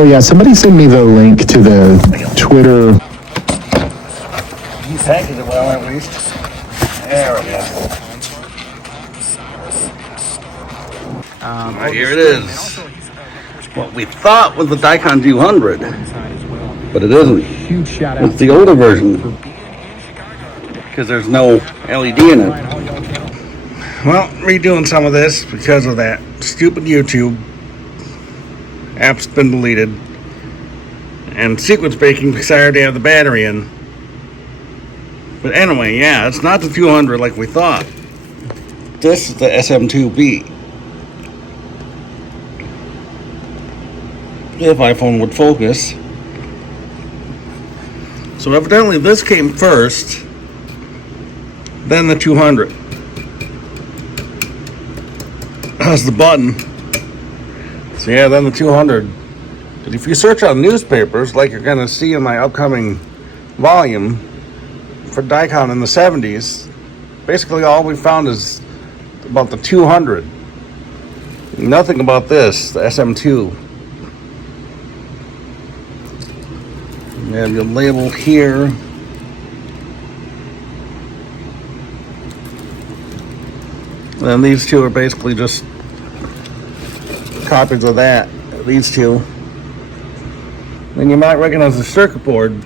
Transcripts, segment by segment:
Oh yeah, somebody sent me the link to the Twitter. You packaged it well, at least. There we go. Right, here it is. What we thought was the Dicon 200, but it isn't. Huge shout out. It's the older version because there's no LED in it. Well, redoing some of this because of that stupid YouTube. App's been deleted. And sequence breaking because I already have the battery in. But anyway, yeah, it's not the 200 like we thought. This is the SM2B. If iPhone would focus. So evidently this came first, then the 200. That's the button. So yeah, then the 200. But if you search on newspapers, like you're gonna see in my upcoming volume for Dicon in the 70s, basically all we found is about the 200. Nothing about this, the SM2. You have your label here. And these two are basically just copies of that, these two. Then you might recognize the circuit board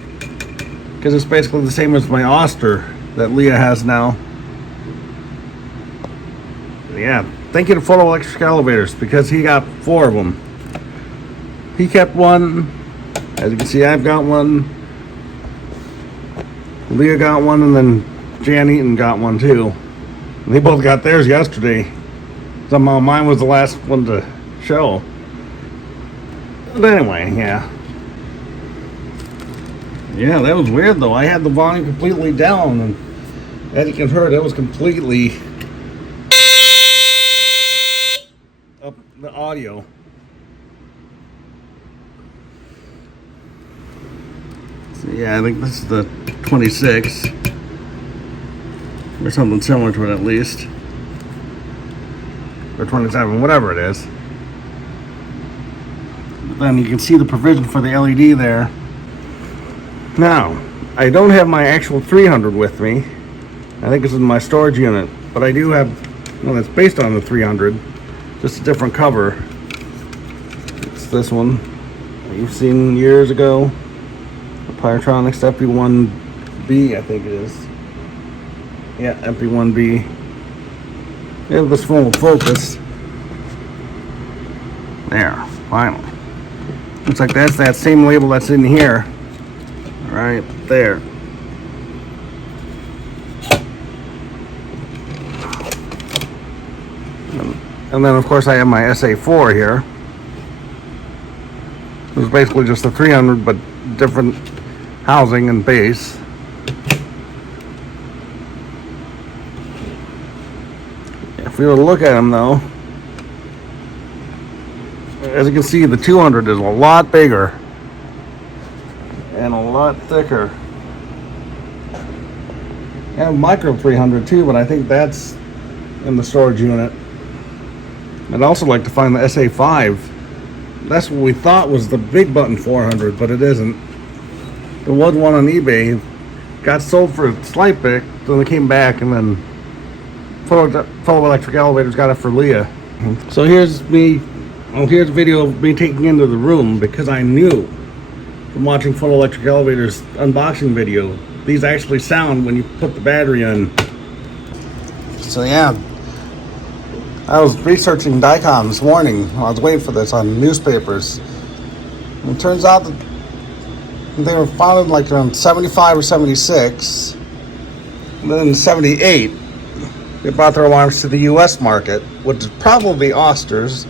because it's basically the same as my Oster that Leah has now. Yeah, thank you to Photo Electric Elevators because he got 4 of them. He kept one. As you can see, I've got one. Leah got one, and then Jan Eaton got one too. And they both got theirs yesterday. Somehow mine was the last one to show. But anyway, yeah. Yeah, that was weird though. I had the volume completely down, and as you can hear, it was completely up the audio. So yeah, I think this is the 26 or something similar to it at least, or 27, whatever it is. But then you can see the provision for the LED there. Now, I don't have my actual 300 with me. I think it's in my storage unit, but I do have one that's based on the 300, just a different cover. It's this one that you've seen years ago, the Pyrotronics MP1B, I think it is. Yeah, MP1B. Yeah, this phone will focus. There, finally. Looks like that's that same label that's in here. Right there. And then of course I have my SA4 here. It's basically just the 300 but different housing and base. If we were to look at them though, as you can see, the 200 is a lot bigger and a lot thicker. I have micro 300 too, but I think that's in the storage unit. I'd also like to find the SA5. That's what we thought was the big button 400, but it isn't. There was one on eBay, got sold for a slight bit, then they came back, and then Photo Electric Elevators got it for Leah. So here's me. Oh, here's a video of me taking into the room because I knew from watching Photo Electric Elevators unboxing video, these actually sound when you put the battery in. So yeah, I was researching Dicon this morning. I was waiting for this on newspapers. And it turns out that they were founded like around 75 or 76. And then in 78, they brought their alarms to the US market, which is probably Osters,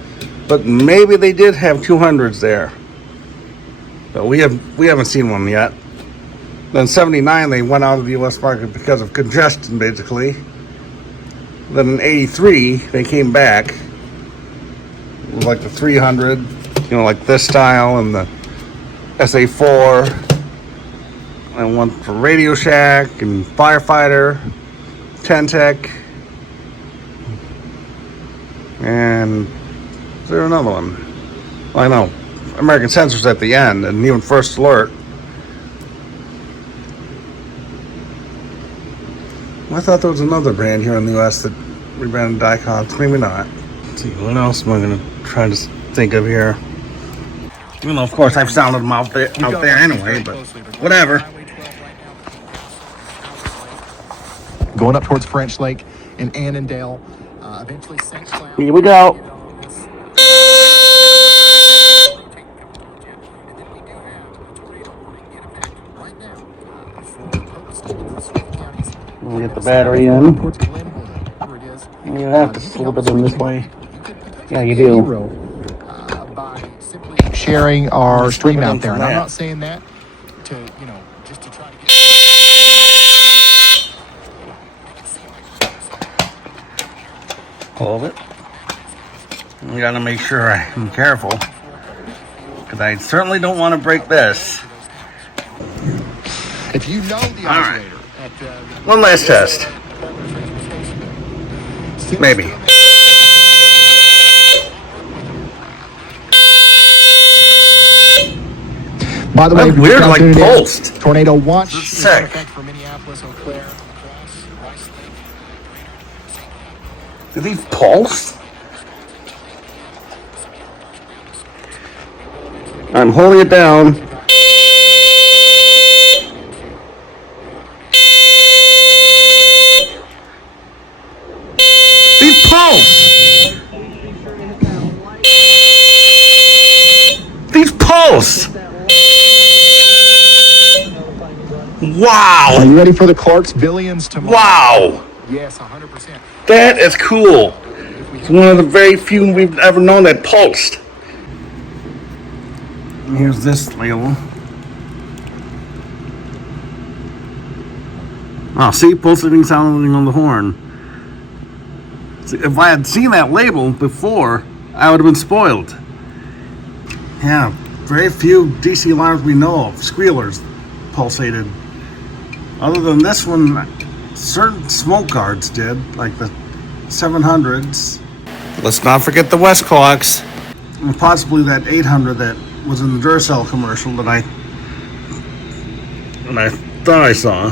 but maybe they did have 200s there. But we haven't seen one yet. Then 79 they went out of the US market because of congestion basically. Then in 83 they came back. It was like the 300, you know, like this style, and the SA4, and one for Radio Shack and Firefighter, Tentec, and is there another one? I know, American sensors at the end, and even first alert. I thought there was another brand here in the US that rebranded Dicons. Maybe not. Let's see, what else am I going to try to think of here? Even though, of course, I've sounded them out there anyway, but whatever. Going up towards French Lake and Annandale, eventually St. Cloud. Here we go. We'll get the battery in. You have to slip it in this way. Yeah, you do. By simply sharing our stream out there. And I'm not saying that to, just to try to get... Hold it. We gotta make sure I'm careful, because I certainly don't want to break this. If you know the Alright. operator at One last test. Maybe. By the way, That's weird, like pulsed. Tornado watch. Sick. For Minneapolis, Eau Claire, Rice Lake. Did he pulse? I'm holding it down. He pulsed! These pulse! Wow! Are you ready for the Clark's Billions tomorrow? Wow! Yes, 100%. That is cool. It's one of the very few we've ever known that pulsed. And here's this label. Oh, see, pulsating sounding on the horn. See, if I had seen that label before, I would have been spoiled. Yeah, very few DC alarms we know of, squealers, pulsated. Other than this one, certain smoke guards did, like the 700s. Let's not forget the West clocks. And possibly that 800 that was in the Duracell commercial that I thought I saw.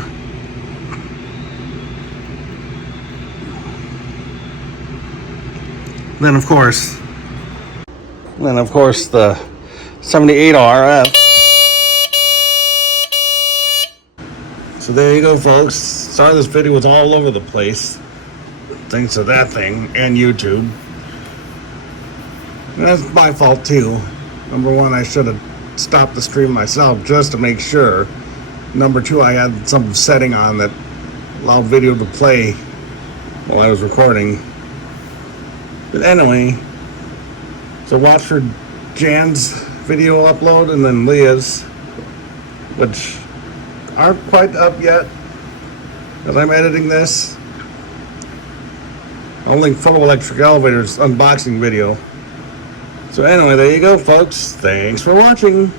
Then of course the 78 RF. So there you go, folks. Sorry this video was all over the place, thanks to that thing and YouTube. And that's my fault too. Number one, I should have stopped the stream myself just to make sure. Number two, I had some setting on that allowed video to play while I was recording. But anyway, so watch for Jan's video upload and then Leah's, which aren't quite up yet as I'm editing this. Only full electric elevators unboxing video. So anyway, there you go, folks. Thanks for watching.